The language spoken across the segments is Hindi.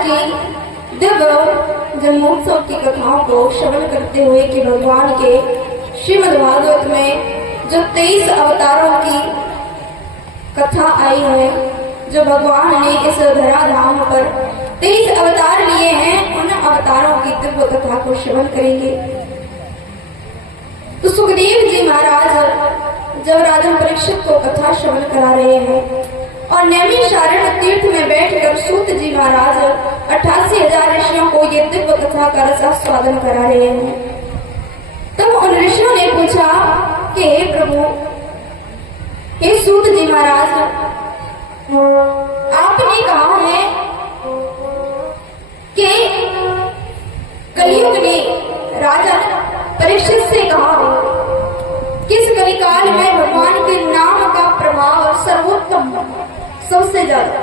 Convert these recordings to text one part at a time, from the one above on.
की दिव्य जन्मोत्सव की कथाओं को श्रवण करते हुए कि भगवान के श्रीमद् भागवत में जो 23 अवतारों की कथा आई है, जो भगवान ने इस धराधाम पर 23 अवतार लिए हैं, उन अवतारों की दिव्य कथा को श्रवण करेंगे। तो सुखदेव जी महाराज जब राजा परीक्षित को कथा श्रवण करा रहे हैं और नैमिषारण्य तीर्थ में बैठकर सूत जी महाराज 88,000 ऋषियों को ये दिव्य कथा का रसास्वादन करा रहे हैं, तब उन ऋषियों ने पूछा कि हे प्रभु, हे सूत जी महाराज, आपने कहा है कि कलयुग ने राजा परीक्षित से कहा किस कलिकाल में भगवान के नाम का प्रभाव सर्वोत्तम सबसे ज्यादा।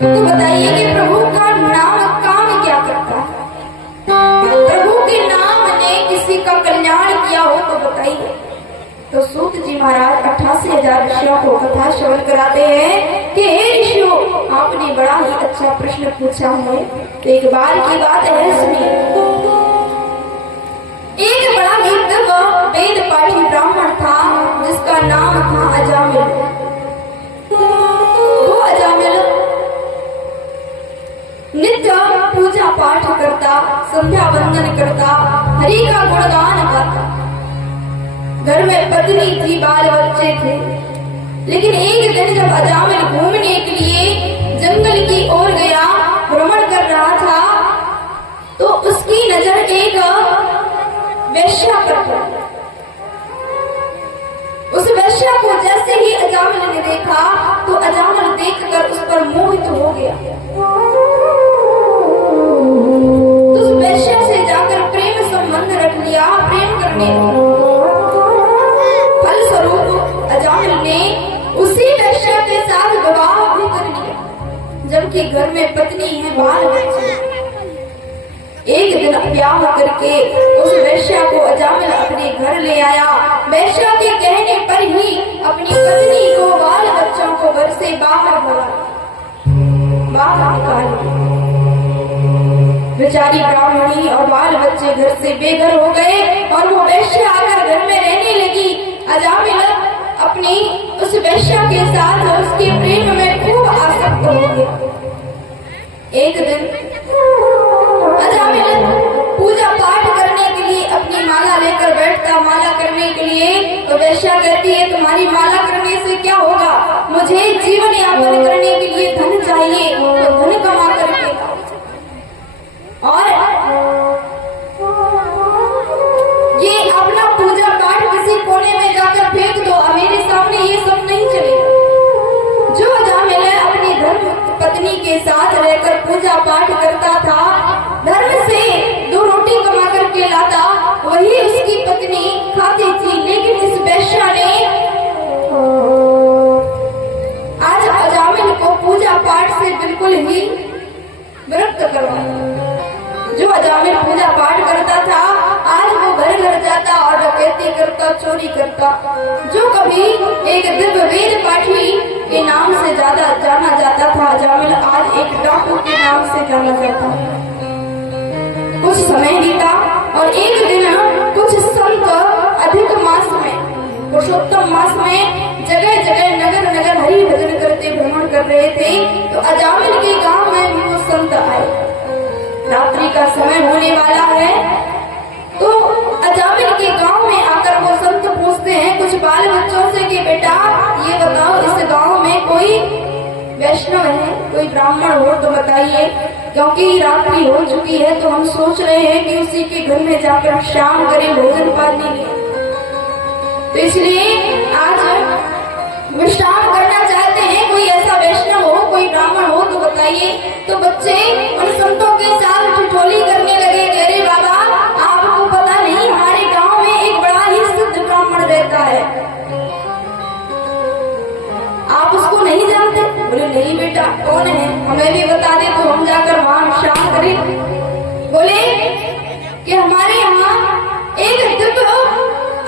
तो बताइए कि प्रभु का नाम काम क्या करता है? प्रभु के नाम ने किसी का कल्याण किया हो तो बताइए। तो सूत जी महाराज 88,000 ऋषियों को कथा श्रवण कराते हैं कि हे ऋषियों, आपने बड़ा ही अच्छा प्रश्न पूछा है। तो एक बार की बात है, सुनिए। एक बड़ा ही दिव्य वेद पाठी ब्राह्मण था जिसका नाम था अजामिल। वो अजामिल नित्य पूजा पाठ करता, संध्या वंदन करता, हरि का गुणगान गाता। घर में पत्नी थी, बाल बच्चे थे। लेकिन एक दिन जब अजामिल घूमने के लिए जंगल की ओर गया, भ्रमण कर रहा था, तो उसकी नजर एक वेश्या पर पड़ी। उस वेश्या को जैसे ही अजामिल ने देखा तो अजामिल देखकर उस पर मोहित हो गया। तो उस वेश्या से जाकर प्रेम संबंध रख लिया, प्रेम करने लगा। फलस्वरूप अजामिल ने उसी वेश्या के साथ विवाह भी कर लिया, जबकि घर में पत्नी है, बाल बच्चे। एक दिन ब्याह करके उस वेश्या को अजामिल अपने घर ले आया। वेश्या के कहने पर ही अपनी पत्नी को, बाल बच्चों को घर से बाहर निकाल। बेचारी ब्राह्मणी और बाल बच्चे घर से बेघर हो गए और वो वेश्या आकर घर में रहने लगी। अजामिल अपनी उस वेश्या के साथ उसके प्रेम में खूब आसक्त हो गया। एक दिन अजामिल पूजा पाठ करने के लिए अपनी माला लेकर बैठता, माला करने के लिए। तो वेश्या कहती है, तुम्हारी माला करने से क्या होगा? मुझे जीवन यापन करने के लिए धन चाहिए, तो धन कमा करके और ये अपना पूजा पाठ किसी कोने में जाकर फेंक दो, मेरे सामने ये सब नहीं चलेगा। जो अजामिल अपनी धर्म पत्नी के साथ रहकर पूजा पाठ करता था, धर्म से 2 रोटी कमा करके लाता, वही उसकी पत्नी खाती थी। लेकिन इस वेश्या ने आज अजामिल को पूजा पाठ से बिल्कुल ही विरक्त करवाया। जो अजामिल पूजा पाठ करता था, आज वो घर घर जाता और डकैती करता, चोरी करता। जो कभी एक दिव्य वेद पाठी के नाम से ज्यादा जाना जाता था, अजामिल आज एक डाकू के नाम से जाना जाता। कुछ समय बीता और एक दिन कुछ संत अधिक मास में, पुरुषोत्तम मास में जगह जगह नगर नगर हरि भजन करते भ्रमण कर रहे थे। तो अजामिल के गांव में भी वो संत आए। रात्रि का समय होने वाला है, तो अजामिल के गांव में आकर वो संत पूछते हैं कुछ बाल बच्चों से कि बेटा ये बताओ, इस गांव में कोई वैष्णव है, कोई ब्राह्मण हो तो बताइए, क्योंकि रात्रि हो चुकी है। तो हम सोच रहे हैं कि उसी के घर में जाकर शाम करें, भोजन पानी लें। तो इसलिए आज विश्राम करना चाहते हैं। कोई ऐसा वैष्णव हो, कोई ब्राह्मण हो तो बताइए। तो बच्चे उन संतों के साथ ठिठोली करने लगे, कह रहे बाबा आपको पता नहीं, हमारे गांव में एक बड़ा ही सिद्ध ब्राह्मण रहता है, आप उसको नहीं जानते? बोले नहीं बेटा, कौन है, हमें भी बता दे तो हम जाकर वहां विश्राम करें। बोले कि हमारे यहाँ एक दिव्य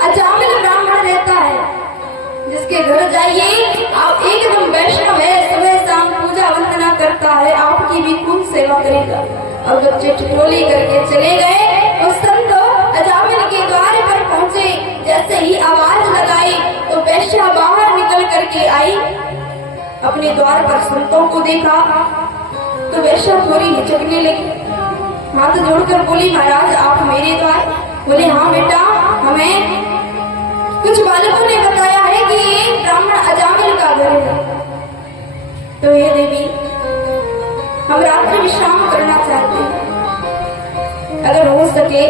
अजामिल ब्राह्मण रहता है, जिसके घर जाइए आप, एकदम वैष्णव है, सुबह शाम पूजा वंदना करता है, आपकी करेगा। और बच्चे ठिठोली करके चले गए। उस संत अजामिल के द्वार पर पहुंचे। जैसे ही आवाज लगाई तो वेश्या बाहर निकल करके आई। अपने द्वार पर संतों को देखा तो वेश्या थोड़ी हिचकने लगी, हाथ जोड़कर बोली, महाराज आप मेरे द्वार? बोले, हाँ बेटा, हमें कुछ बालकों ने बताया है कि ये ब्राह्मण अजामिल का घर है। तो ये देवी, हम रात्रि विश्राम करना चाहते हैं, अगर हो सके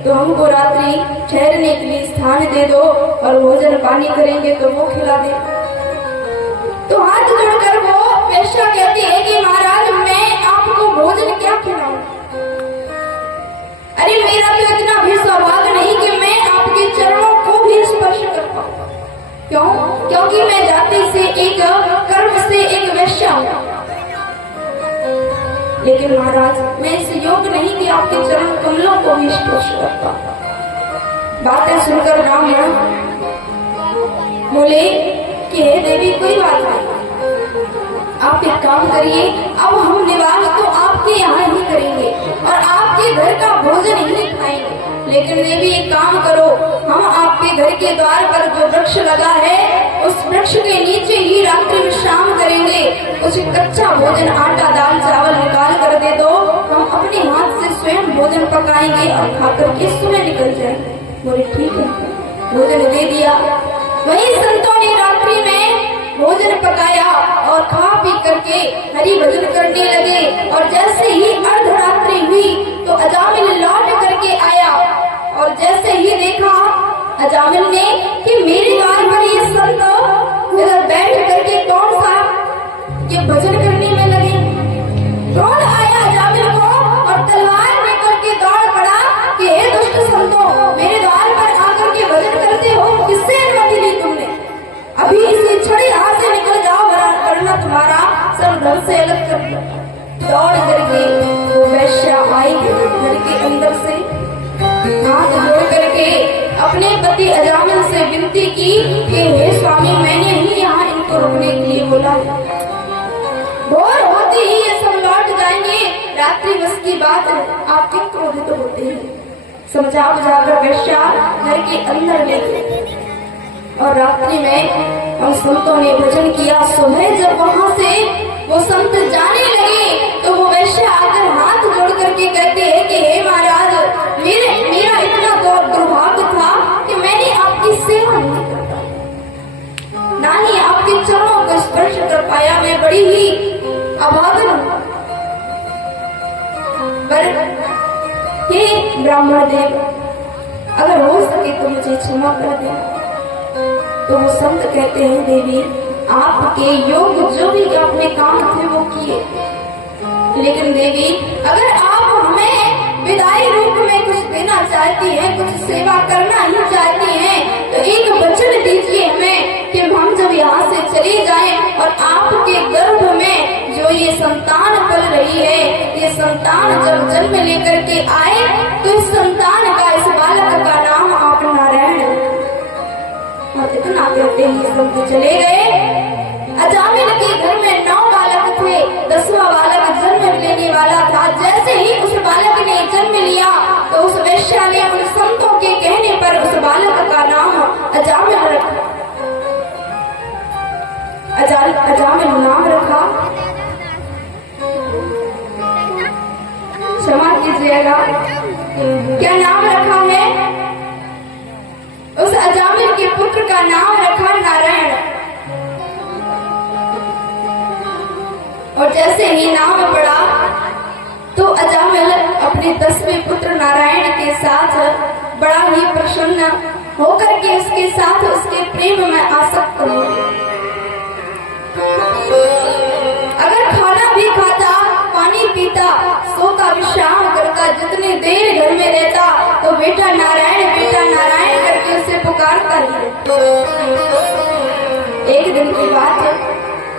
तो हमको रात्रि ठहरने के लिए स्थान दे दो और भोजन पानी करेंगे तो वो खिला दे। तो हाथ जोड़कर वो वेश्या कहती है कि महाराज मैं आपको भोजन क्या खिलाऊं? अरे मेरा तो इतना भी सौभाग्य नहीं कि मैं आपके चरणों को भी स्पर्श कर पाऊं। क्यों? क्योंकि मैं जाति से एक कर्म से एक वेश्या हूं। लेकिन महाराज मैं इस योग नहीं कि आपके चरण कमलों को भी स्पर्श कर पाऊं। बातें सुनकर ब्राह्मण बोले कि हे देवी कोई बात नहीं, आप एक काम करिए, अब हम निवास तो आपके यहाँ ही करेंगे और आपके घर का भोजन ही खाएंगे। लेकिन देवी एक काम करो, हम आपके घर के द्वार पर जो वृक्ष लगा है उस वृक्ष के नीचे ही रात्रि विश्राम करेंगे। कुछ कच्चा भोजन, आटा दाल चावल निकाल कर दे दो, हम अपने हाथ से स्वयं भोजन पकाएंगे और खाकर के सुबह निकल जाएंगे। बोले ठीक है, भोजन दे दिया। वही संतों ने रात्रि में भोजन पकाया और खा पी करके हरि भजन करने लगे। और जैसे ही अर्धरात्रि हुई तो अजामिल लौट करके आया और जैसे ही देखा अजामिल ने कि मेरे द्वार पर ये संत इधर बैठ करके कौन सा ये भजन करने में लगे। कौन आया अजामिल को और तलवार लेकर के दौड़ पड़ा कि हे दुष्ट संतों, मेरे द्वार पर आकर के भजन करते हो, किससे अनुमति ली तुमने? अभी इसी छड़ी हाथ से निकल जाओ वरना तुम्हारा सब घर से अलग कर दो। दौड़ करके वो वेश्या आई घर के अंदर से, हाथ जोड़ करके अपने पति अजामिल से विनती की कि हे स्वामी, मैंने ही यहाँ इनको रुकने के लिए बोला। भोर होते ही ये सब लौट जाएंगे, रात्रि बस की बात है, आप क्यों क्रोधित होते हैं? समझा बुझाकर वेश्या घर के अंदर ले गई और रात्रि में हम संतों ने भजन किया। सुबह जब वहां से वो संत जाने लगे तो वो वैश्य आकर हाथ जोड़ करके कहते हैं कि हे महाराज, मेरा इतना दुर्भाग्य था कि मैंने आपकी सेवा नहीं कर पाया, ना ही आपके चरणों को स्पर्श कर पाया। मैं बड़ी ही अभागन हूं। पर हे ब्राह्मण देव, अगर हो सके तो मुझे क्षमा कर देना। तो वो संत कहते हैं देवी, आपके योग जो भी आपने काम थे वो किए, लेकिन देवी अगर आप हमें विदाई रूप में कुछ देना चाहती हैं, कुछ सेवा करना ही चाहती हैं, तो एक वचन दीजिए हमें कि हम जब यहाँ से चले जाएं और आपके गर्भ में जो ये संतान पल रही है, ये संतान जब जन्म लेकर के आए तो इस संतान का, इस बालक का नाम आप नारायण। और इतना कहते ही संत चले गए। अजामिल के घर में 9 बालक थे, 10वां बालक जन्म लेने वाला था। जैसे ही उस बालक ने जन्म लिया तो उस वेश्या ने उन संतों के कहने पर उस बालक का नाम अजामिल रखा। अजामिल नाम रखा, क्षमा कीजिएगा, क्या नाम रखा है? उस अजामिल के पुत्र का नाम रखा नारायण। और जैसे ही नाम पड़ा तो अजामिल अपने 10वें पुत्र नारायण के साथ बड़ा ही प्रसन्न होकर के उसके साथ उसके प्रेम में आसक्त हो गया। अगर खाना भी खाता, पानी पीता, सोता, विश्राम करता, जितनी देर घर में रहता तो बेटा नारायण करके उसे पुकारता ही। एक दिन की बात है,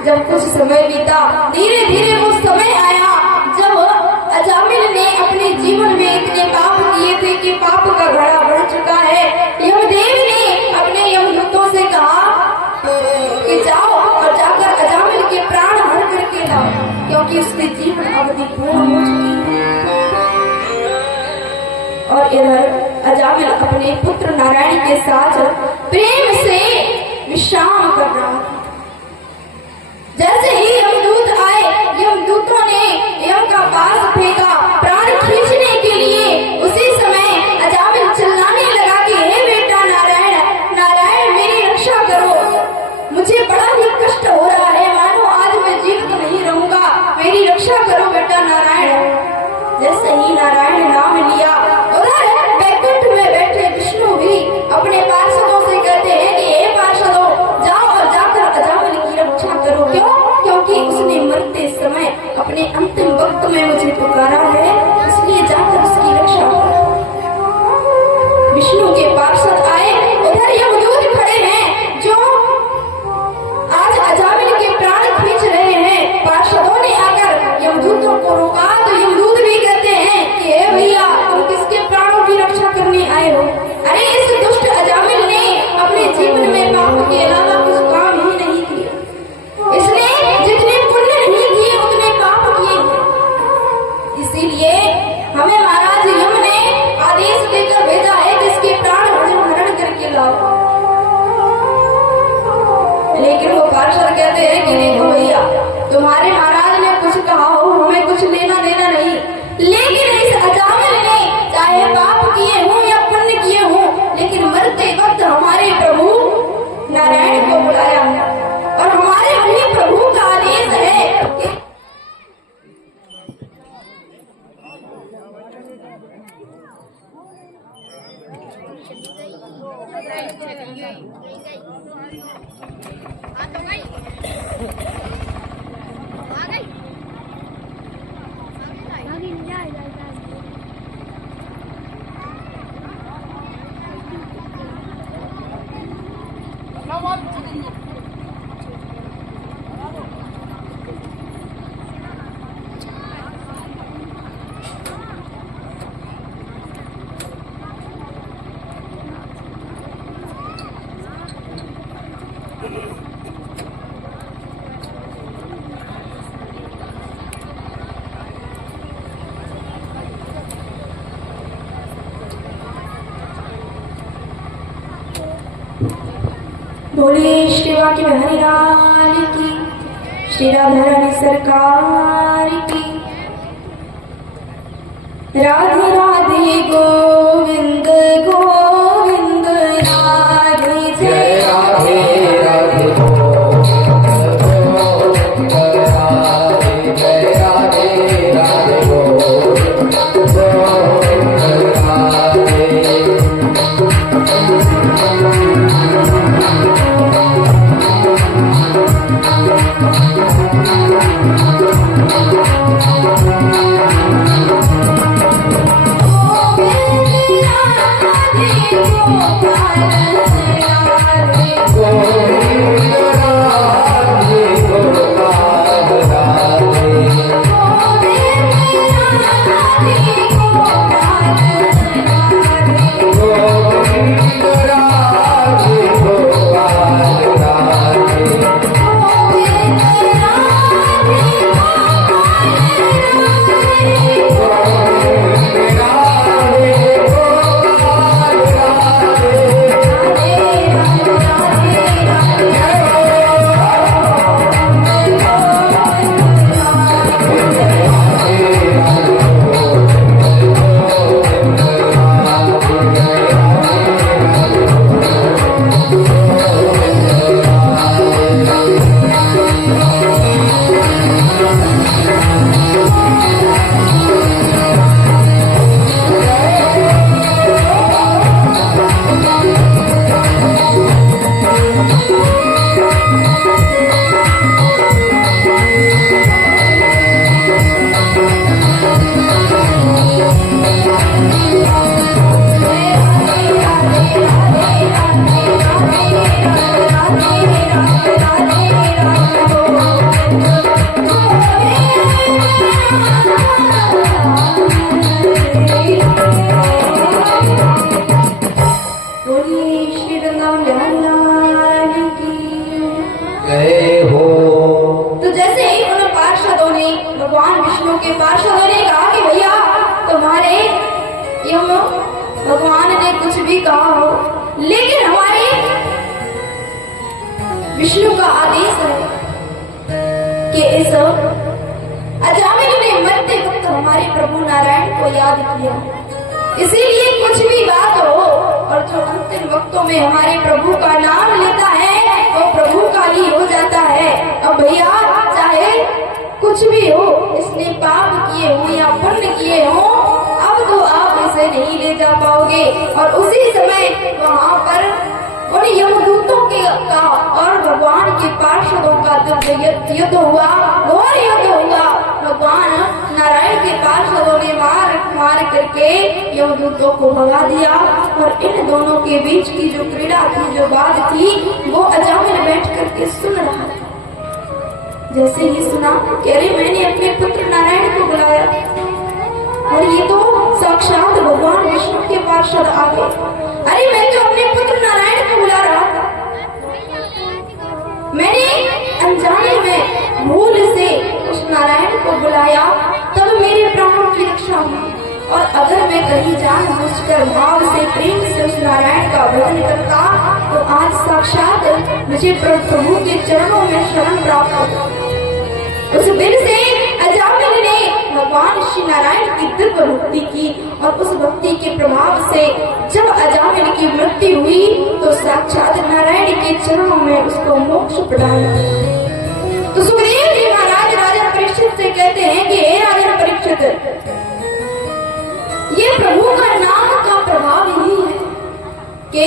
जब कुछ समय बीता, धीरे धीरे वो समय आया जब अजामिल ने अपने जीवन में इतने पाप किए थे कि पाप का घड़ा बढ़ चुका है। यमदेव ने अपने यमदूतों से कहा कि जाओ और जाकर अजामिल के प्राण हर करके लाओ, क्योंकि उसकी जीवन अवधि पूर्ण हो चुकी और इधर अजामिल अपने पुत्र नारायण के साथ प्रेम से विश्राम कर रहा था। जैसे ही यमदूत आए, यमदूतों ने यम का बाज फेंका प्राण खींचने के लिए। उसी समय अजामिल चिल्लाने लगा कि हे बेटा नारायण, नारायण मेरी रक्षा करो, मुझे बड़ा ही कष्ट हो रहा है, मानो आज मैं जीवित नहीं रहूंगा, मेरी रक्षा करो बेटा नारायण। जैसे ही नारायण नाम लिया, उधर बैकुंठ में बैठे विष्णु भी अपने पार्षदों से कहते हैं कि हे पार्षदों, जाओ और जाकर अजामिल की रक्षा करो। क्यों? क्योंकि उसने मरते समय अपने अंतिम वक्त में मुझे पुकारा है, इसलिए जाकर उसकी रक्षा करो। विष्णु के पार्षद आए, उधर यमदूत खड़े हैं जो आज अजामिल के प्राण खींच रहे हैं। पार्षदों ने आकर यमदूतों को रोका तो यमदूत भी कहते हैं कि हे भैया, तुम किसके प्राणों की रक्षा करने आए हो? अरे इस दुष्ट अजामिल ने अपने जीवन में पाप के अलावा कुछ काम ही नहीं किया, इसने जितने पुण्य नहीं किए उतने पाप किए हैं। इसीलिए हमें महाराज यम ने आदेश देकर भेजा है कि इसके प्राण हरण करके लाओ। लेकिन वो पार्षद कहते हैं कि देखो भैया, तुम्हारे महाराज ने कुछ कहा हो, हमें कुछ लेना देना नहीं, लेकिन इस अजामिल ने चाहे पाप किए हों या पुण्य किए हों, लेकिन मरते वक्त हमारे प्रभु नारायण को बुलाया है और हमारे वही प्रभु का आदेश है कि बोले श्री वाक्य हरिलाल की, श्री राधा सरकार की। राधे राधे गोविंद गोविंद राधे, जय राधे राधे गोविंद गोविंद राधे, जय राधे राधे गोविंद गोविंद राधे। यूं भगवान ने कुछ भी कहा हो, लेकिन हमारे विष्णु का आदेश है कि इस अजामिल ने मरते वक्त हमारे प्रभु नारायण को याद किया। इसीलिए कुछ भी बात हो और जो अंतिम वक्तों में हमारे प्रभु का नाम लेता है वो प्रभु का ही हो जाता है। अब भैया चाहे कुछ भी हो, इसने पाप किए हो या पुण्य किए हो, अब तो आप इसे नहीं ले जा पाओगे। और उसी समय वहां पर उन यमदूतों के का और भगवान के पार्षदों का जब युद्ध हुआ, घोर युद्ध हुआ, भगवान नारायण के पार्षदों ने मार करके यमदूतों को भगा दिया। और इन दोनों के बीच की जो क्रीड़ा थी, जो बात थी, वो अजामिल बैठ करके सुन रहा था। जैसे ही सुना कि अरे मैंने अपने पुत्र नारायण को बुलाया और ये तो साक्षात भगवान विष्णु के पार्षद आ गए। अरे मैं तो अपने पुत्र नारायण को बुला रहा था, मैंने अनजाने में भूल से उस नारायण को बुलाया, तब मेरे प्राणों की रक्षा हुई। और अगर मैं कहीं जानबूझकर भाव से प्रेम से उस नारायण का भजन करता तो आज साक्षात मुझे प्रभु के चरणों में शरण प्राप्त होता। उस दिन से अजामिल ने भगवान श्री नारायण की दिव्य भक्ति की और उस भक्ति के प्रभाव से जब अजामिल की मृत्यु हुई तो साक्षात नारायण के चरणों में उसको मोक्ष प्रदान किया। तो सुखदेव जी महाराज राजा परीक्षित से कहते हैं कि हे राजा परीक्षित, ये प्रभु का नाम का प्रभाव यही है कि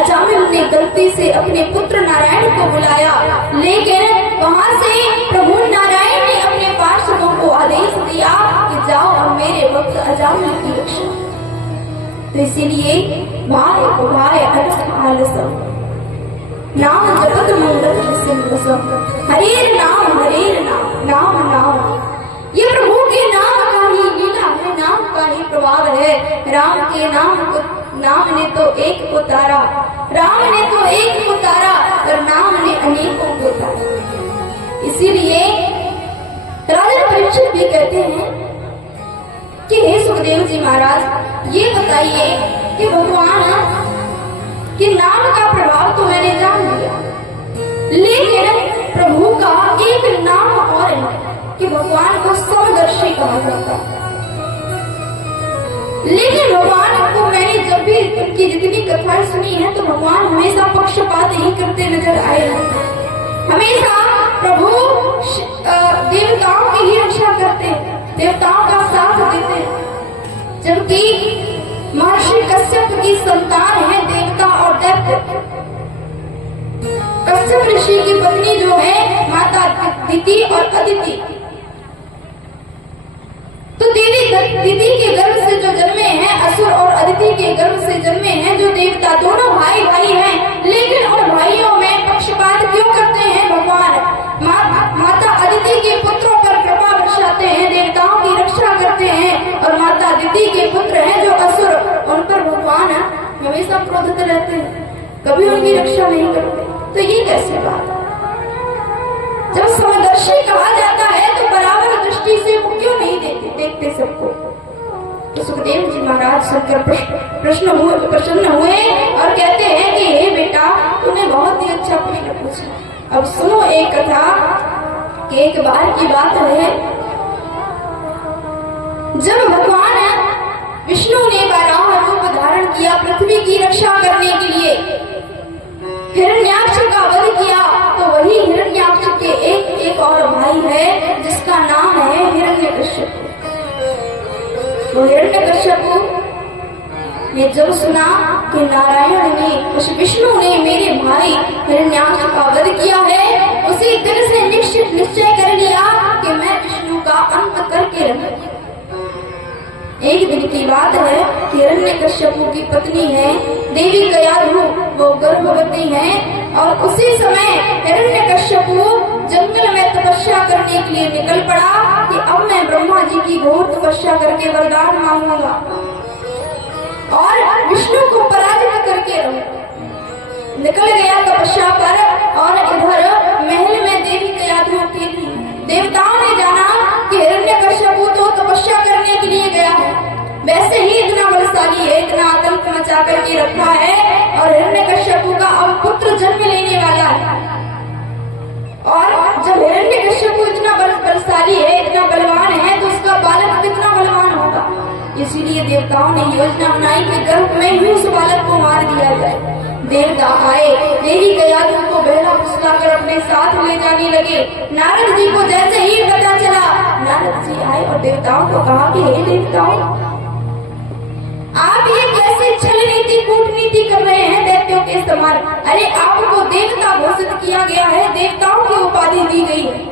अजामिल ने गलती से अपने पुत्र नारायण को बुलाया, लेकिन वहां से प्रभु नारायण ने अपने पार्षदों को आदेश दिया कि जाओ और मेरे भक्त अजामिल की रक्षा। तो इसीलिए भाई उभाय अनस आलसम नाम जपत मंगल सिंह हरेर नाम नाम नाम। ये प्रभु के नाम का ही लीला है, नाम का ही प्रभाव है। राम के नाम ने तो एक को तारा, राम ने तो एक को तारा और नाम ने अनेकों को तारा। इसीलिए राजा परीक्षित भी कहते हैं कि हे सुखदेव जी महाराज, ये बताइए कि भगवान के नाम का प्रभाव तो मैंने जान लिया, लेकिन प्रभु का एक नाम और है कि भगवान को समदर्शी कहा जाता है। लेकिन भगवान को मैंने जब भी उनकी जितनी कथाएं सुनी है तो भगवान हमेशा पक्षपात ही करते नजर आए हैं। हमेशा प्रभु देवताओं की ही रक्षा करते हैं, देवताओं का साथ देते हैं, जबकि महर्षि कश्यप की संतान है देवता और दैत्य। कश्यप ऋषि की पत्नी जो है माता दिति और अदिति, तो देवी दिति के गर्भ से जो जन्मे हैं असुर और अदिति के गर्भ से जन्मे हैं जो देवता, दोनों भाई भाई हैं। लेकिन उन भाइयों में पक्षपात क्यों करते हैं भगवान? माता अदिति के पुत्रों पर कृपा बरसाते हैं, देवताओं की रक्षा करते हैं, और माता दिति के पुत्र हैं जो असुर, उन पर भगवान हमेशा क्रोधित रहते हैं, कभी उनकी रक्षा नहीं करते। तो ये कैसे बात? जब समदर्शी कहा जाता है तो बराबर दृष्टि से वो क्यों नहीं देखते सबको? तो सुखदेव जी महाराज सुनकर प्रसन्न हुए और कहते हैं कि हे बेटा, तूने बहुत ही अच्छा प्रश्न पूछा। अब सुनो एक कथा कि एक बार की बात है, जब भगवान विष्णु ने बारह रूप धारण किया पृथ्वी की रक्षा करने के लिए, हिरण्याक्ष का वध किया, तो वही हिरण्याक्ष के एक और भाई है जिसका नाम है हिरण्यकश्यप। तो हिरण्यकश्यप ने जब सुना कि नारायण ने, उस विष्णु ने मेरे भाई हिरण्याक्ष का वध किया है, उसी दिन से निश्चय कर लिया कि मैं विष्णु का अंत करके रहूंगा। एक दिन की बात है कि हिरण्यकश्यप की पत्नी है देवी कयाधु, वो गर्भवती है, और उसी समय हिरण्यकश्यप जंगल में तपस्या करने के लिए निकल पड़ा कि अब मैं ब्रह्मा जी की घोर तपस्या करके वरदान मांगूंगा और विष्णु को पराजित करके रहूंगा। निकल गया तपस्या पर, और इधर महल में देवी कयाधु अकेली। देवताओं ने जाना कि हिरण्यकश्यप तो तपस्या करने के लिए गया है, वैसे बचा करके रखा है और हिरण्यकश्यप का अब पुत्र जन्म लेने वाला है। और जब हिरण्यकश्यप इतना बलशाली है, इतना बलवान है, तो उसका बालक कितना बलवान होगा। इसीलिए देवताओं ने योजना बनाई कि गर्भ में ही उस बालक को मार दिया जाए। देवता आए, देवी गयाधु को बहला फुसलाकर अपने साथ ले जाने लगे। नारद जी को जैसे ही पता चला, नारद जी आए और देवताओं को कहा कि हे देवताओं, आप ये कैसे छल नीति कूटनीति कर रहे हैं दैत्यों के समान। अरे आपको देवता घोषित किया गया है, देवताओं की उपाधि दी गई है।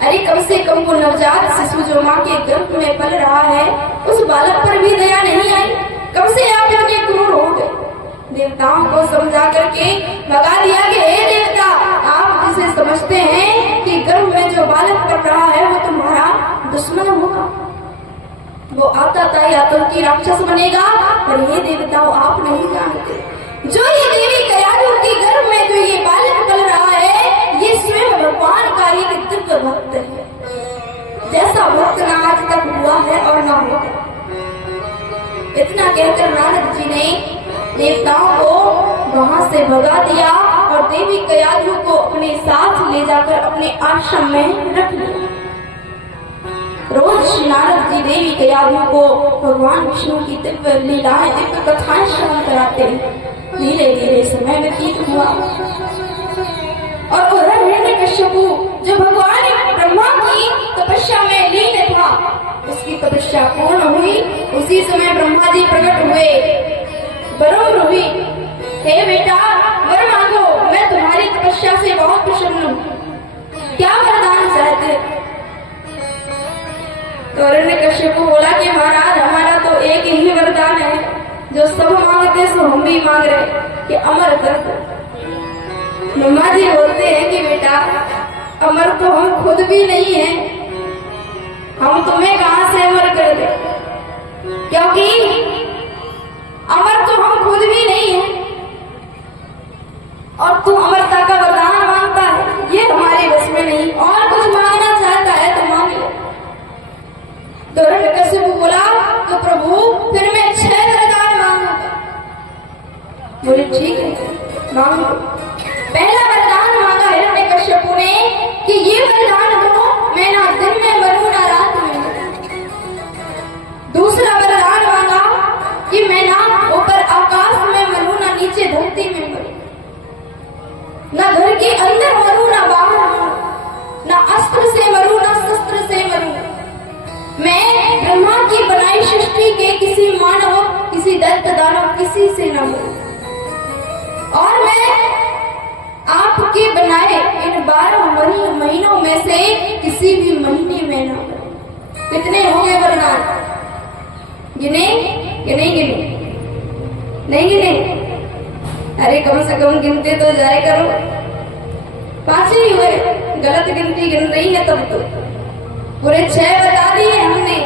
अरे कम से कम वो नवजात शिशु जो माँ के गर्भ में पल रहा है, उस बालक पर भी दया नहीं आई। कब से आप इतने क्रूर हो गए। देवताओं को समझा करके भगा दिया कि हे देवता, आप जिसे समझते हैं कि गर्भ में जो बालक पल रहा है वो तुम्हारा दुश्मन होगा, वो आता ताई आतंकी राक्षस बनेगा। पर ये देवताओं आप नहीं जानते, जो ये देवी गयाधु की गर्भ में जो ये बालक पल रहा है, ये स्वयं भगवान का एक दिव्य भक्त है, जैसा भक्त ना आज तक हुआ है और ना होगा। इतना कहकर नारद जी ने देवताओं को वहां से भगा दिया और देवी गयाधु को अपने साथ ले जाकर अपने आश्रम में रख लिया। रोज श्री नारद जी देवी गयाधु को भगवान विष्णु की दिव्य लीलाएं, दिव्य कथाएं श्रवण कराते हैं। धीरे धीरे समय व्यतीत हुआ और उधर हिरण्यकश्यप जो भगवान ब्रह्मा की तपस्या में लीन था, उसकी तपस्या पूर्ण हुई। उसी समय ब्रह्मा जी प्रकट हुए, वरुण हुई, हे बेटा वर मांगो, मैं तुम्हारी तपस्या से बहुत प्रसन्न हूँ, क्या वरदान चाहते। तो हिरण्यकश्यप बोला कि महाराज हमारा तो एक ही वरदान है, जो सब मांगते सो हम भी मांग रहे कि अमर कर दो। ब्रह्मा जी बोलते हैं कि बेटा अमर तो हम खुद भी नहीं है, हम तुम्हें कहां से अमर कर दे, क्योंकि अमर तो हम खुद भी नहीं है और तू अमरता का वरदान मांगता है, ये हमारे बस में नहीं। और कुछ मांगना चाहता है तो मांग ले। तो हिरण्यकश्यप बोला तो प्रभु फिर मैं 6 वरदान मांगूंगा। बोले ठीक है मांगो। पहला वरदान मांगा हिरण्यकश्यप ने कि ये वरदान दो, मैं ना दिन में मरूं ना रात में मरूं। दूसरा वरदान मांगा कि मैं ना ऊपर आकाश में मरूं ना नीचे धरती में मरूं, ना घर के अंदर मरूं ना बाहर मरूं, ना अस्त्र से मरूं ना शस्त्र से मरूं। मैं ब्रह्मा की बनाई सृष्टि के किसी मानव, किसी दैत्य दानव, किसी से न मरूं, और मैं आपके बनाए इन 12 महीनों में से किसी भी महीने में न मरूं। कितने हो गए वरदान? गिने कि नहीं गिने? नहीं गिने? अरे कम से कम गिनते तो जाए करो। 5 ही हुए, गलत गिनती गिन रही है तब तो पूरे 6 बता दिए हमने।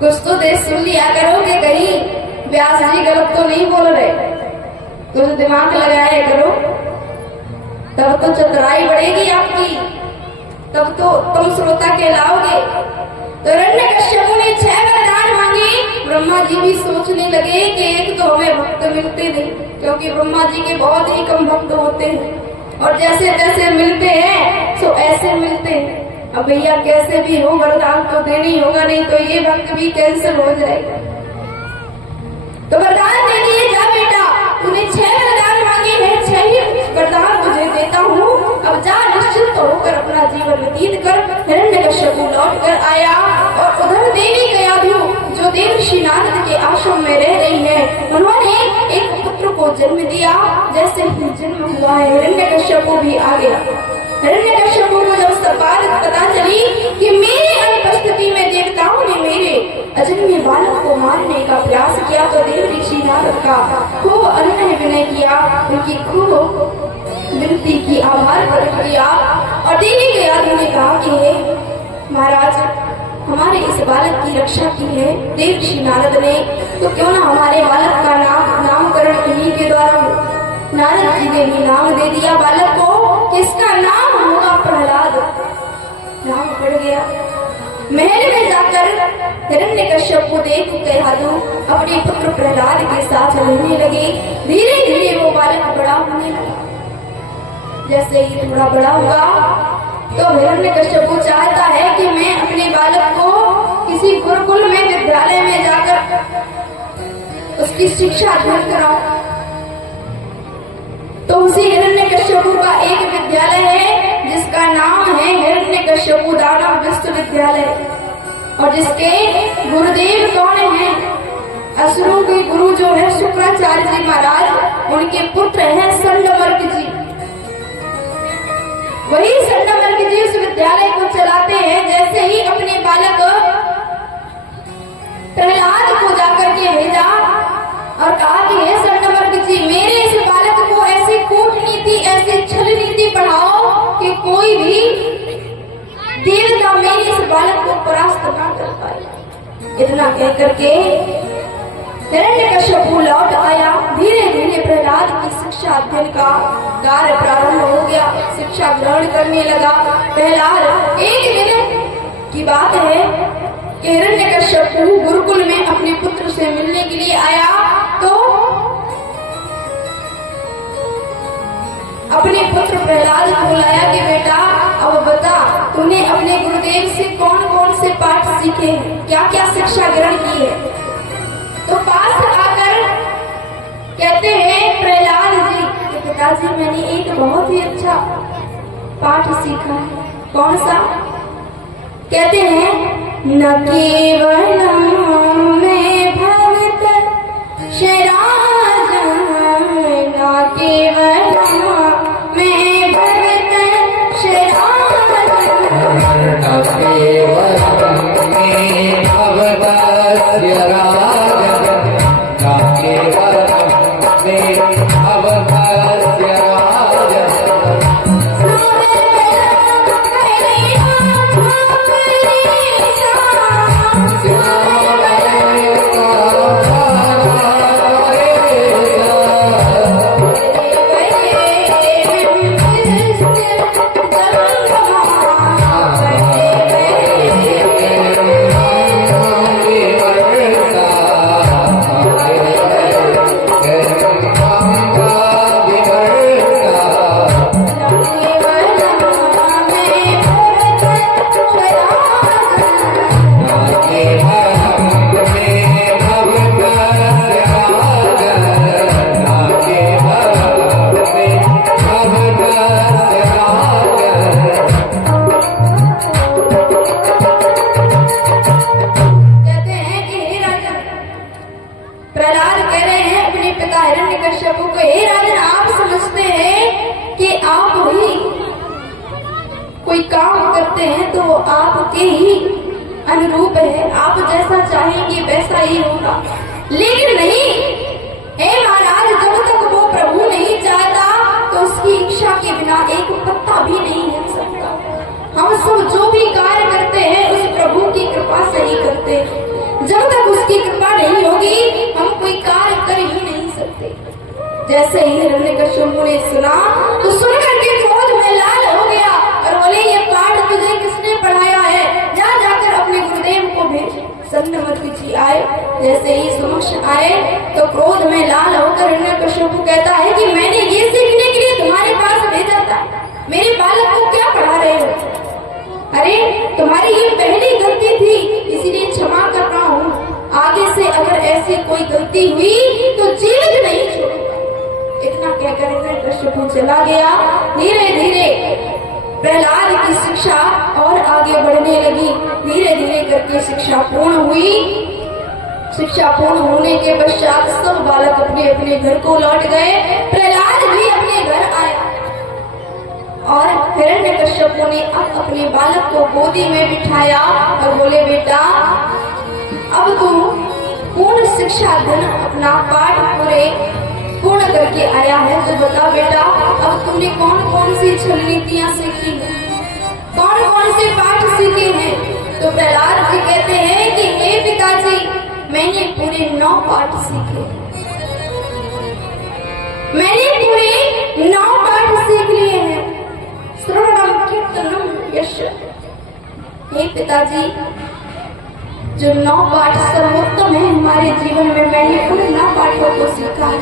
कुछ तो देश सुन लिया करो कि कहीं व्यास जी गलत तो नहीं बोल रहे, कुछ दिमाग लगाया करो, तब तो चतुराई बढ़ेगी आपकी, तब तो तुम श्रोता कहलाओगे। तो हिरण्यकश्यप ने 6 वरदान मांगे। ब्रह्मा जी भी सोचने लगे कि एक तो हमें भक्त मिलते नहीं, क्योंकि ब्रह्मा जी के बहुत ही कम भक्त होते हैं और जैसे तैसे मिलते हैं सो ऐसे मिलते हैं। अब भैया कैसे भी हो वरदान तो देना ही होगा, नहीं तो ये भक्त भी कैंसिल हो जाएगा। तो वरदान दे दिए, जा बेटा तूने 6 वरदान मांगे हैं, 6 ही वरदान तुझे देता हूँ, अब जा निश्चिंत होकर अपना जीवन व्यतीत कर। हिरण्यकश्यप लौट कर आया और उधर देवी गयाधु जो देवर्षि नारद के आश्रम में रह रही है, उन्होंने एक पुत्र को जन्म दिया। जैसे ही जन्म हुआ है हिरण्यकश्यप भी आ गया। हिरण्यकश्यप को जब बात पता चली कि मेरी अनुपस्थिति में देवताओं ने मेरे अजन्मे बालक को मारने का प्रयास किया, तो देवर्षि नारद का खूब अनन्य विनय किया, उनकी खूब विनती की, आभार प्रकट किया और देवी गयाधु ने कहा कि महाराज हमारे इस बालक की रक्षा की है देवर्षि नारद ने, तो क्यों ना हमारे बालक का नामकरण इन्हीं के द्वारा हो। नारद जी ने भी नाम दे दिया बालक को, किसका नाम होगा प्रहलाद। नाम पड़ गया। महल में जाकर हिरण्यकश्यप को देख दयालु अपने पुत्र प्रहलाद के साथ रहने लगे। धीरे धीरे वो बालक बड़ा होने लगा। जैसे ही थोड़ा बड़ा हुआ तो हिरण्यकश्यप चाहता है कि मैं अपने बालक को किसी गुरुकुल में विद्यालय में जाकर उसकी शिक्षा अध्ययन कराऊं। तो उसी हिरण्यकश्यप का एक विद्यालय है जिसका नाम है हिरण्यकश्यप दानव विश्वविद्यालय, और जिसके गुरुदेव कौन हैं? असुरों के गुरु जो है शुक्राचार्य जी महाराज, उनके पुत्र हैं संडमर्क जी। वही संडमर्क जी उस विद्यालय को चलाते हैं। जैसे ही अपने बालक प्रहलाद को जाकर के भेजा और कहा कि हे संडमर्क जी, मेरे इस बालक को ऐसी कूटनीति, ऐसी छल नीति पढ़ाओ कि कोई भी देवता मेरे इस बालक को परास्त न कर पाए। इतना कह करके हिरण्यकश्यप लौट आया। धीरे धीरे प्रहलाद की शिक्षा अध्ययन का कार्य प्रारंभ हो गया, शिक्षा ग्रहण करने लगा प्रहलाद। एक दिन की बात है कि हिरण्यकश्यप गुरुकुल में अपने पुत्र से मिलने के लिए आया, तो अपने पुत्र प्रहलाद को बुलाया कि बेटा अब बता, तूने अपने गुरुदेव से कौन कौन से पाठ सीखे हैं, क्या क्या शिक्षा ग्रहण की है? तो पास आकर कहते हैं प्रहलाद जी, पिताजी मैंने एक बहुत ही अच्छा पाठ सीखा है। कौन सा? कहते हैं न केवलम में भक्त शराज, न केवलम में भक्त शराज, न केवलम में भक्त शराज, कोई काम करते हैं तो आपके ही अनुरूप है, आप जैसा चाहेंगे वैसा ही होगा। लेकिन नहीं, हे महाराज, जब तक वो प्रभु नहीं चाहता तो उसकी इच्छा के बिना एक पत्ता भी नहीं हिल सकता। हम सब जो भी कार्य करते हैं उस प्रभु की कृपा से ही करते हैं। जब तक उसकी कृपा नहीं होगी हम कोई कार्य कर ही नहीं सकते। जैसे ही हिरण्यकश्यप ने सुना तो सुनकर के क्रोध में लाल हो गया और बोले, ये पाठ तुझे किसने पढ़ाया है? जा जाकर अपने गुरुदेव को भेज। संडमर्क जी आए। जैसे ही समक्ष आए तो क्रोध में लाल होकर हिरण्यकश्यप कहता है कि मैंने ये सीखने के लिए तुम्हारे पास भेजा था, मेरे बालक को क्या पढ़ा रहे हो? अरे तुम्हारी ये पहली गलती थी, इसीलिए क्षमा कर रहा हूँ। आगे से अगर ऐसी कोई गलती हुई तो जीवित नहीं छोड़ूंगा। इतना कहकर हिरण्यकश्यप चला गया। धीरे धीरे प्रहलाद की शिक्षा और आगे बढ़ने लगी। धीरे धीरे करके शिक्षा पूर्ण हुई। शिक्षा पूर्ण होने के पश्चात सब बालक अपने अपने घर को लौट गए। प्रहलाद भी अपने घर आया और हिरण्यकश्यप ने अब अपने बालक को गोदी में बिठाया और बोले, बेटा अब तू पूर्ण शिक्षा अध्ययन अपना पाठ पूर्ण करके आया है, तो बता बेटा अब तुमने कौन कौन सी छल नीतियां सीखी हैं, कौन कौन से पाठ सीखे हैं? तो प्रहलाद जी कहते हैं कि हे पिताजी, मैंने पूरे 9 पाठ सीखे। मैंने पूरे 9 पाठ सीख लिए हैं। श्रवणम कीर्तनम यश। हे पिताजी, जो 9 पाठ सर्वोत्तम है हमारे जीवन में, मैंने उन 9 पाठों को सीखा है,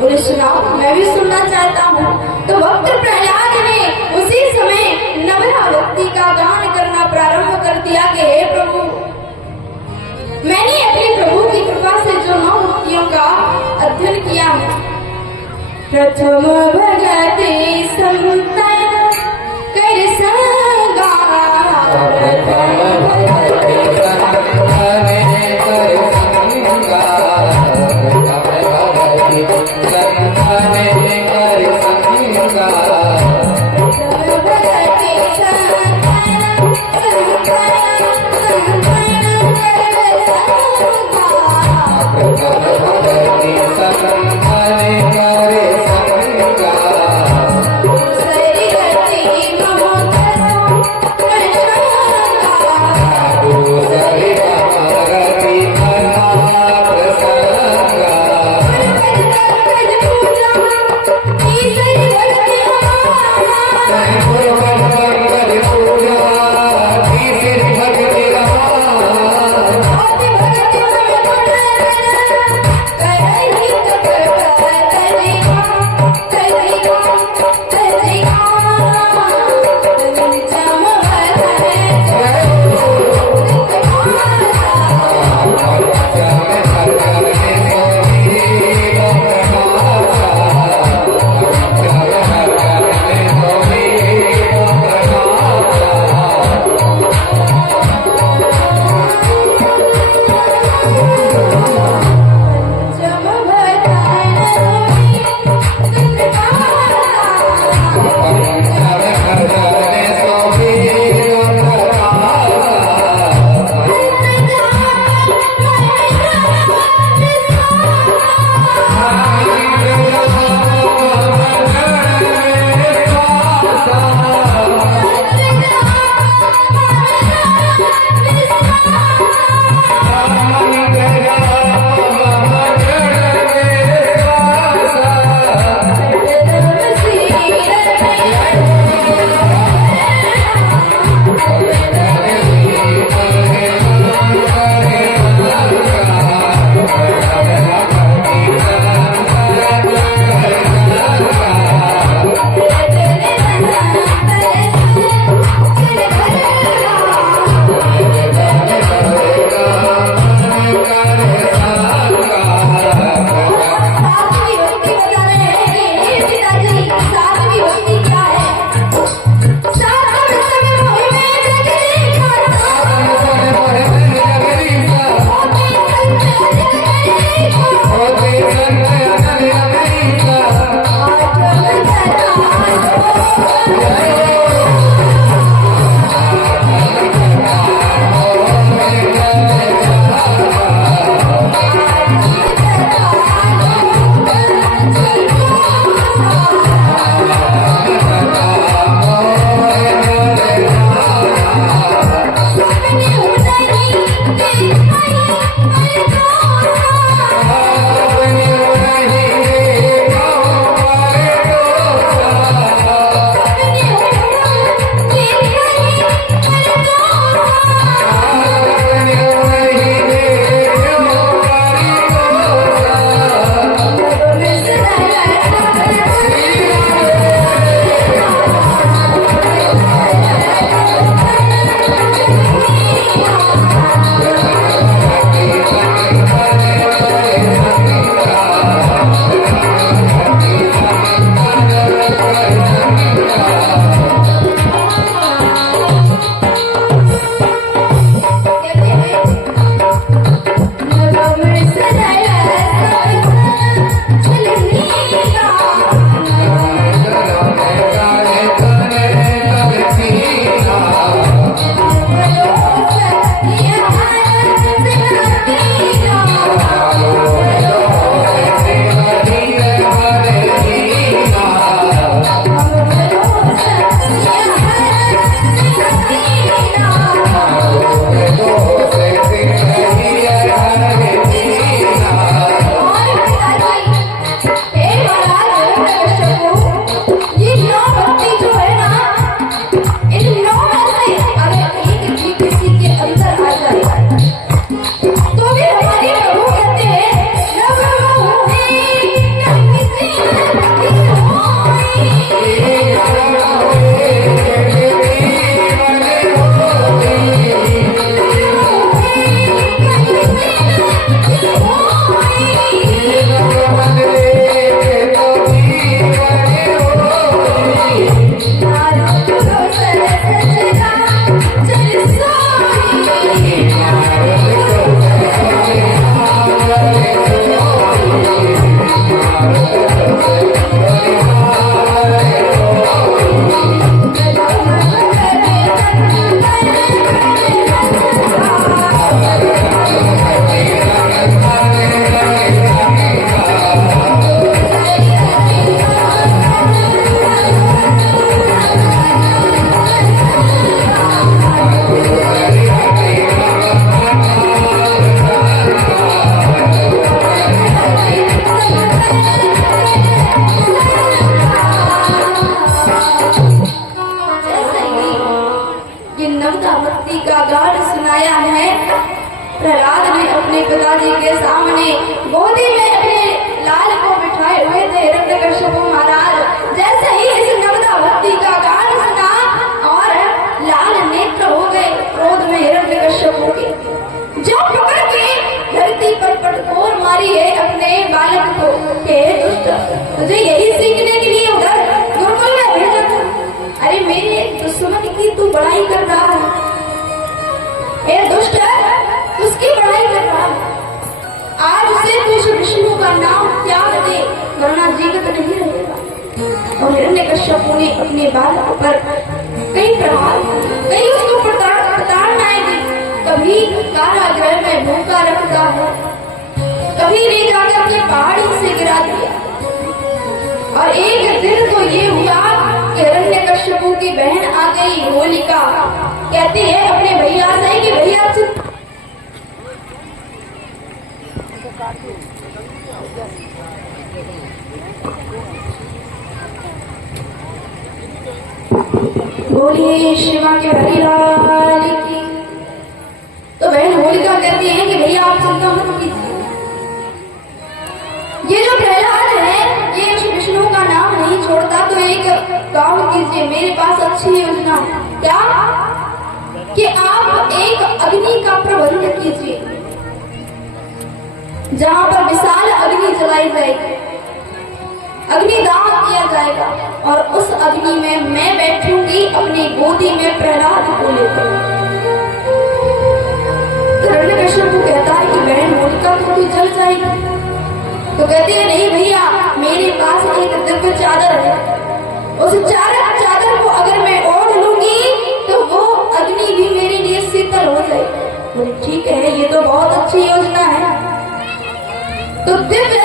उन्हें सुनाओ, मैं भी सुनना चाहता हूँ। तो भक्त प्रहलाद ने उसी समय नवरा भक्ति का गान करना प्रारंभ कर दिया कि हे प्रभु, मैंने अपने प्रभु की कृपा से जो 9 भक्तियों का अध्ययन किया है। प्रथम भगति संतन कर संगा, Hare नवदा भक्ति का गान सुनाया है। प्रहलाद ने अपने पिताजी के सामने गोदी में अपने लाल को बिठाए हुए थे हिरण्यकश्यप महाराज। जैसे ही इस नवदा भक्ति का गान सुना और लाल नेत्र हो गए क्रोध में हिरण्यकश्यप के, जो पकड़ के धरती पर पटकोर मारी है अपने बालक को। हे दुष्ट, तुझे यही सीखने के लिए उधर गुरुकुल में भेजा था। अरे मेरे दुश्मन की तू बड़ाई कर रहा है। हे दुष्ट, उसकी बड़ाई कर रहा है। आज से तू विष्णु का नाम त्याग दे, वरना जीवित नहीं रहेगा। और हिरण्यकश्यप ने अपने बालक पर कई प्रहार, कई उसको प्रताड़नाएं दी। कभी कारागृह में भूखा रखता है, कभी ले जाकर के पहाड़ी से गिरा दिया। और एक दिन तो ये हुआ कि हिरण्यकश्यप की बहन आ गई होलिका, कहती है अपने भैया से कि भैया बोलिए शिवा के हरिलाल की। तो बहन होलिका कहती है कि भैया आप चिंता मत कीजिए, ये जो प्रहलाद है ये विष्णु का नाम नहीं छोड़ता, तो एक काम कीजिए, मेरे पास अच्छी योजना है। क्या कि आप एक अग्नि का प्रबंध कीजिए, जहां पर विशाल अग्नि जलाई जाएगी, अग्निदान किया जाएगा, और उस अग्नि में मैं बैठूंगी अपनी गोदी में प्रहलाद को लेकर। तो हिरण्यकश्यप को कहता है कि बहन होलिका तो तू जल जाएगी। तो कहती है नहीं भैया, मेरे पास एक दिव्य चादर है, उस चादर को अगर मैं ओढ़ लूंगी तो वो अग्नि भी मेरे लिए शीतल हो जाएगी। बोले ठीक है, ये तो बहुत अच्छी योजना है। तो दिव्य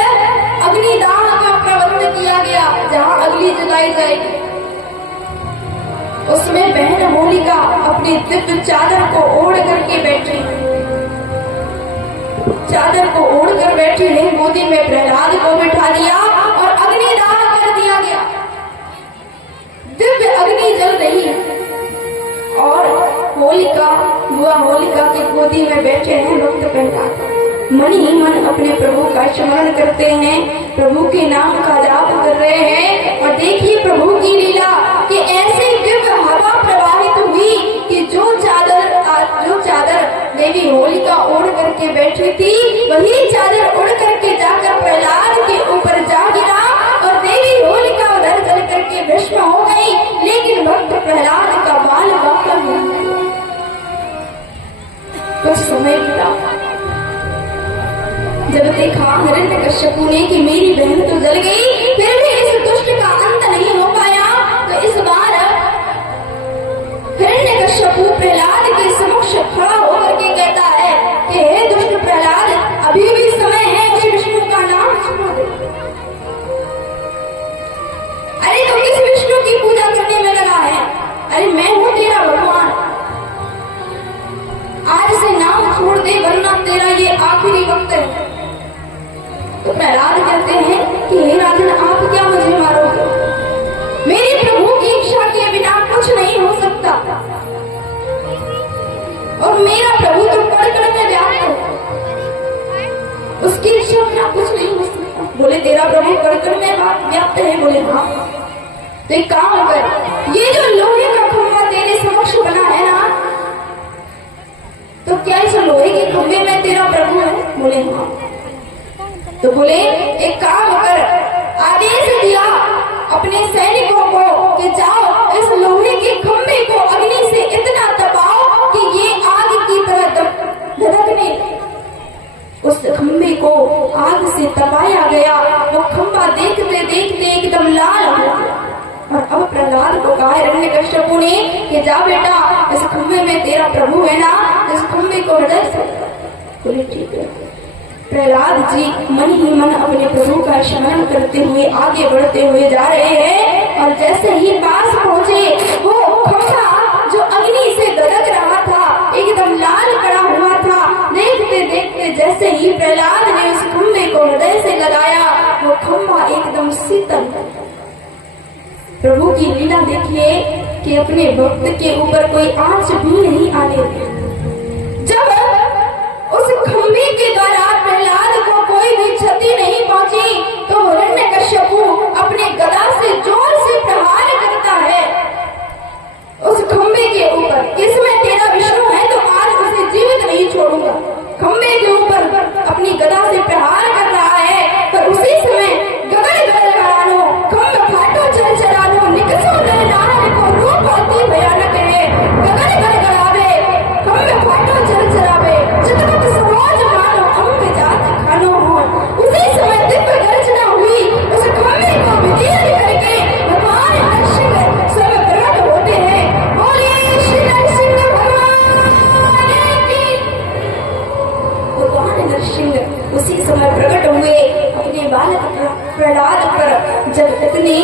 अग्निदान का प्रबंध किया गया, जहां अग्नि जलाई जाएगी। उसमें बहन होलिका अपनी दिव्य चादर को ओढ़ करके बैठी, चादर को ओढ़ कर बैठी है, गोदी में प्रहलाद को बिठा दिया और अग्निदान कर दिया गया। दिव्य अग्नि जल रही है और होलिका की गोदी में बैठे हैं भक्त प्रहलाद। मन ही मन अपने प्रभु का स्मरण करते हैं, प्रभु के नाम का जाप कर रहे हैं। और देखिए प्रभु की लीला कि ऐसे दिव्य हवा प्रवाहित हुई कि जो चादर देवी होलिका ओढ़ करके बैठी थी, वही चादर उड़ करके जाकर प्रहलाद के ऊपर जा गिरा और देवी होलिका उधर चल करके भस्म हो गई। लेकिन भक्त प्रहलाद का बाल बांका नहीं। कुछ समय बीता, जब देखा हिरण्यकश्यप ने कि मेरी बहन तो जल गई, फिर भी इस दुष्ट का अंत नहीं हो पाया, तो इस बार हिरण्यकश्यप प्रहलाद के समक्ष खड़ा होकर के कहता है कि हे दुष्ट प्रहलाद, अभी भी समय है, उस विष्णु का नाम सुना दे। अरे तो किस विष्णु की पूजा करने में लगा है? अरे मैं हूं तेरा भगवान, आज से नाम छोड़ दे, वरना तेरा ये आखिरी वक्त है। तो प्रहलाद कहते हैं कि हे राजन, आप क्या मुझे मारोगे? मेरे प्रभु की इच्छा के बिना कुछ नहीं हो सकता, और मेरा प्रभु तो कण-कण में व्याप्त है, उसकी इच्छा बिना कुछ नहीं हो सकता। बोले तेरा प्रभु कण-कण में व्याप्त है? बोले हाँ। तो एक काम कर, ये जो लोहे का खंभा तेरे समक्ष बना है ना, तो क्या इस लोहे के खंभे में तेरा प्रभु है? बोले हाँ। तो बोले एक काम कर, आदेश दिया अपने सैनिकों को कि जाओ इस लोहे के खंभे को अग्नि से इतना दबाओ कि ये आग की तरह धधकने। उस खंभे को आग से दबाया गया, वो खंभा देखते देखते एकदम लाल हो गया। और अब प्रहलाद को कहा हिरण्यकश्यप ने कि जा बेटा, इस खंभे में तेरा प्रभु है ना, इस खंभे को हृदय से। बोले ठीक है। प्रहलाद जी मन ही मन अपने प्रभु का स्मरण करते हुए आगे बढ़ते हुए जा रहे हैं, और जैसे ही पास पहुंचे, वो खंभा जो अग्नि से धधक रहा था, एकदम लाल पड़ा हुआ था। देखते देखते जैसे ही प्रहलाद ने उस खंभे को हृदय से लगाया, वो खंभा एकदम शीतल। प्रभु की लीला देखिए कि कि अपने भक्त के ऊपर कोई आंच भी नहीं आने दे। जब उस खंभे के द्वारा प्रहलाद को कोई भी क्षति नहीं पहुंची तो हिरण्यकश्यपु अपने गदा से जोर से प्रहार करता है उस खंभे के ऊपर। इसमें तेरा विष्णु है तो आज उसे जीवित नहीं छोड़ूंगा। खंभे के ऊपर अपनी गदा से प्रहार कर रहा है, पर उसी समय गगन गड़गड़ानो, खंभ फाटो चरचरानो, निकसो नरनारायण को रूप अति भयानक है। गगन गड़गड़ावे, खंभ फाटो चरचरावे, चितवत सरोज मानो, अम्ब जात खानो हो। उसी समय दिव्य गर्जना हुई, उस खंभे को विदीर्ण करके भगवान नरसिंह स्वयं प्रकट होते हैं। बोलिए श्री नरसिंह भगवान की। भगवान नरसिंह उसी समय प्रकट हुए अपने बालक प्रहलाद पर। जब इतने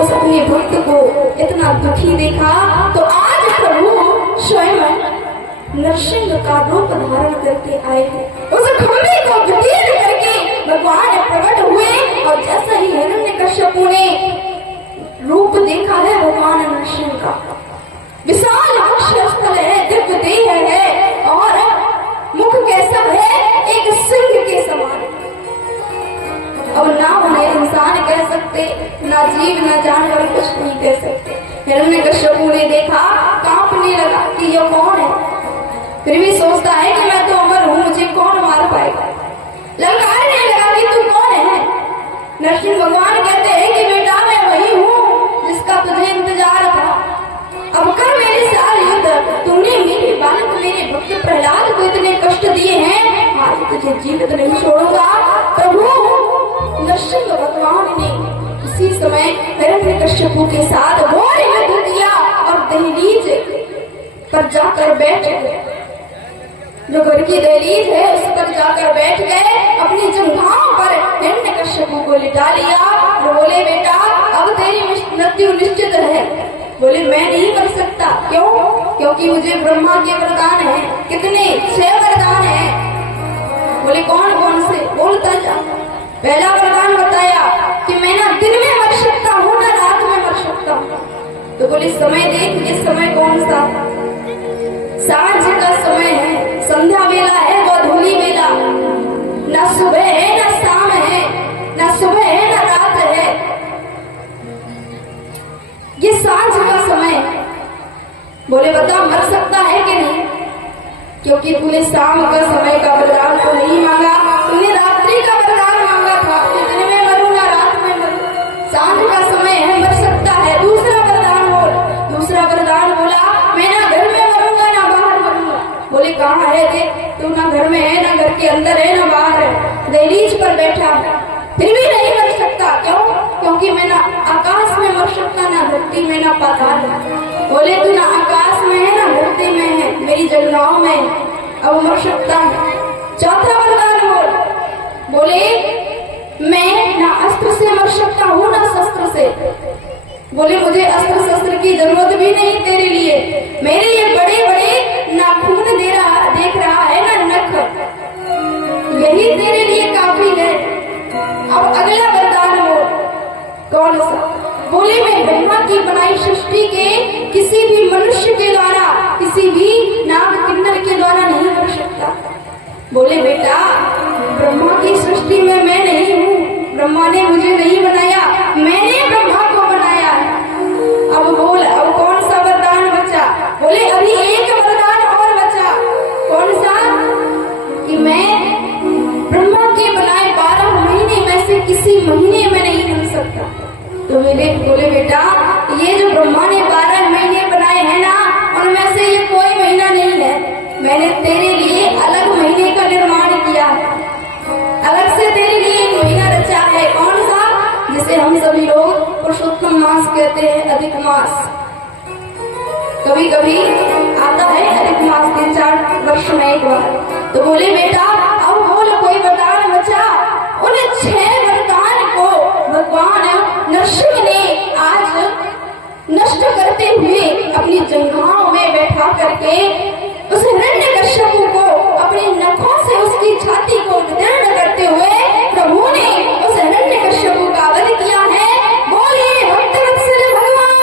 उस अपने भक्त को इतना दुखी देखा तो आज प्रभु स्वयं नरसिंह का रूप धारण करके आए। उस खंभे को विदीर्ण करके भगवान प्रकट हुए और जैसा ही हिरण्यकश्यपु ने रूप देखा है भगवान नरसिंह का, विशाल अक्षरस्थल है, दिव्य देह है और मुख कैसा है, एक सिंह के समान। अब ना उन्हें इंसान कह सकते, ना जीव ना जानवर, कुछ नहीं कह सकते। हिरण्यकश्यपु ने देखा, कांपने लगा कि ये कौन है। फिर भी सोचता है कि मैं तो अमर हूँ, मुझे कौन मार पाएगा। ललकारने लगा कि तू कौन है। नरसिंह भगवान कहते हैं कि बेटा मैं वही हूँ जिसका तुझे इंतजार था। अब कर मेरे साथ युद्ध। तुमने मेरे बालक मेरे भक्त प्रहलाद को इतने कष्ट दिए हैं, आज तुझे जीवित नहीं छोड़ूंगा। प्रभु नरसिंह भगवान ने उसी समय हिरण्यकश्यपु के साथ घोर युद्ध किया और दहलीज पर जाकर बैठ गए। जो घर की दहलीज है उस पर जाकर बैठ गए, अपनी जंघाओं पर हिरण्यकश्यपु को लिटा लिया और बोले बेटा अब तेरी मृत्यु निश्चित है। बोले मैं नहीं कर सकता। क्यों? क्योंकि मुझे ब्रह्मा के वरदान है। कितने? 6 वरदान है। बोले कौन कौन से? बोलता जा। पहला वरदान बताया कि मैं ना दिन में मर सकता हूँ ना रात में मर सकता हूँ। तो बोले समय देख, ये समय कौन सा? सांझ का समय है, संध्या वेला है, गोधूली वेला। ना सुबह है ना शाम है, ना सुबह है ना रात है, ये सांझ का समय। बोले बता मर सकता है कि नहीं? क्योंकि तूने शाम का समय का वरदान तो नहीं मांगा, तूने रात्रि का वरदान मांगा था कि दिन में मरूंगा रात में मरूंगा। सांझ का समय है, मर सकता है। दूसरा वरदान बोल। दूसरा वरदान बोला मैं ना घर में मरूंगा ना बाहर मरूंगा। बोले कहाँ है? देख तू ना घर में है ना घर के अंदर है ना बाहर है, दहलीज पर बैठा है, फिर भी नहीं मर सकता। क्यों? क्योंकि मैं ना आकाश में मर सकता ना धरती में ना पाताल में। बोले तू ना आकाश में है ना धरती में है, मेरी जलगांव में, अब मर सकता है। चौथा वरदान बोल। बोले मैं ना अस्त्र से मर सकता हूँ ना शस्त्र से। बोले मुझे अस्त्र शस्त्र की जरूरत भी नहीं तेरे लिए, मेरे ये बड़े बड़े नाखून देख रहा है ना नख, यही तेरे लिए काफी है। अब अगला वरदान बोल। कौन सा? बोले मैं ब्रह्मा की बनाई सृष्टि के किसी भी मनुष्य के द्वारा, किसी भी नाग किन्नर के द्वारा नहीं मर सकता। बोले बेटा ब्रह्मा की सृष्टि में मैं नहीं हूँ, ब्रह्मा ने मुझे नहीं बनाया, मैंने ब्रह्मा को बनाया है। अब बोल अब कौन सा वरदान बचा? बोले अभी एक वरदान और बचा। कौन सा? कि मैं ब्रह्मा के बनाए 12 महीने में से किसी महीने में नहीं मिल सकता। तो मेरे बोले बेटा ये जो ब्रह्मा ने 12 महीने बनाए हैं ना, उनमें से ये कोई महीना नहीं है, मैंने तेरे लिए अलग महीने का निर्माण किया है, अलग से तेरे लिए एक महीना रचा है। कौन सा? जिसे हम सभी लोग पुरुषोत्तम मास कहते हैं, अधिक मास। कभी कभी आता है अधिक मास 3-4 वर्ष में एक बार। तो बोले बेटा अब बोल कोई वरदान बचा। उन 6 वरदान को भगवान नरसिंह ने आज नष्ट करते हुए अपनी जंघाओं में बैठा करके उस हिरण्यकश्यपु को अपने नखों से उसकी छाती को विदीर्ण करते हुए प्रभु ने उस हिरण्यकश्यपु का वध किया है। बोलिए भक्तवत्सल भगवान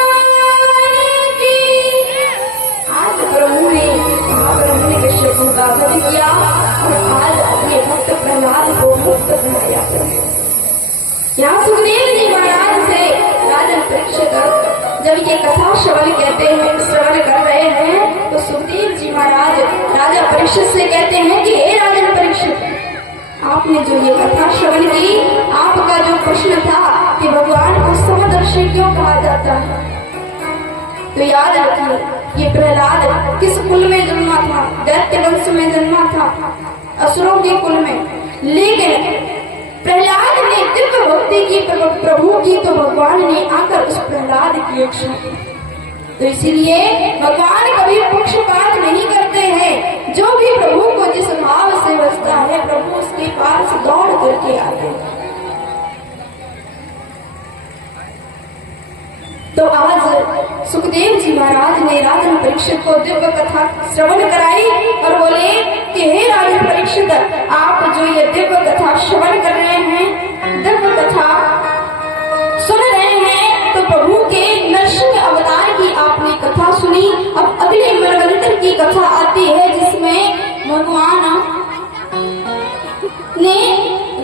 श्रवण कर रहे हैं तो सुखदेव जी महाराज राजा परीक्षित से कहते हैं कि हे राजन परीक्षित, आपने जो ये कथा श्रवण की, आपका जो प्रश्न था कि भगवान को समदर्शी क्यों कहा जाता है, तो याद रखिए ये प्रहलाद किस कुल में जन्मा था? दैत्य वंश में जन्मा था, असुरों के कुल में। लेकिन प्रहलाद ने दिव्य भक्ति की प्रभु की, तो भगवान ने आकर उस प्रहलाद की रक्षा की। तो इसीलिए भगवान कभी पक्षपात नहीं करते हैं। जो भी प्रभु को जिस भाव से बसता है, प्रभु उसके पास दौड़ करके आते हैं। तो आज सुखदेव जी महाराज ने राजन परीक्षित को दिव्य कथा श्रवण कराई और बोले कि हे राजन परीक्षित, आप जो ये दिव्य कथा श्रवण कर रहे हैं, दिव्य कथा सुन रहे हैं, तो प्रभु के नरसिंह अवतार की आपने कथा सुनी। अब अगले मनवंतर की कथा आती है जिसमें भगवान ने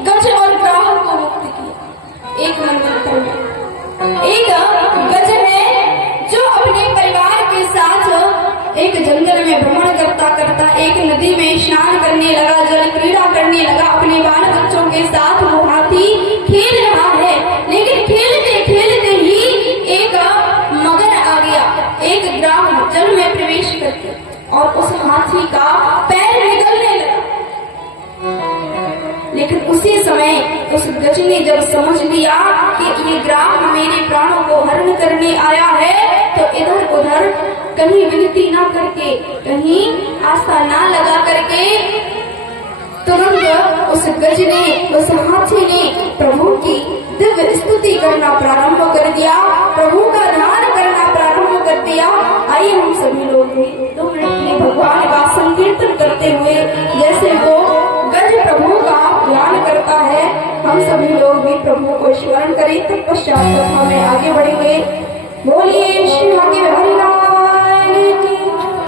गज और ग्राह को मुक्त किया। एक मनवंतर में एक गज है जो अपने परिवार के साथ एक जंगल में भ्रमण करता करता एक नदी में स्नान करने लगा, जल क्रीड़ा करने लगा अपने बाल बच्चों के साथ। वो हाथी खेल रहा है, लेकिन खेलते खेलते ही एक मगर आ गया, एक ग्राम जल में प्रवेश करके, और उस हाथी का पैर निकलने लगा। लेकिन उसी समय उस गज ने जब समझ लिया कि ये ग्राम मेरे प्राणों को हरण करने आया है, तो इधर उधर कहीं विनती ना करके, कहीं आस्था ना लगा करके, तुरंत उस गज ने, उस हाथी ने प्रभु की दिव्य स्तुति करना प्रारंभ कर दिया, प्रभु का ध्यान करना प्रारंभ कर दिया। आइए हम सभी लोग 2 मिनट में भगवान का संकीर्तन करते हुए, जैसे वो गज प्रभु का ध्यान करता है, हम सभी लोग भी प्रभु को स्मरण करें। तत्पश्चात कथा में आगे बढ़ेंगे। बोलिए श्री आगे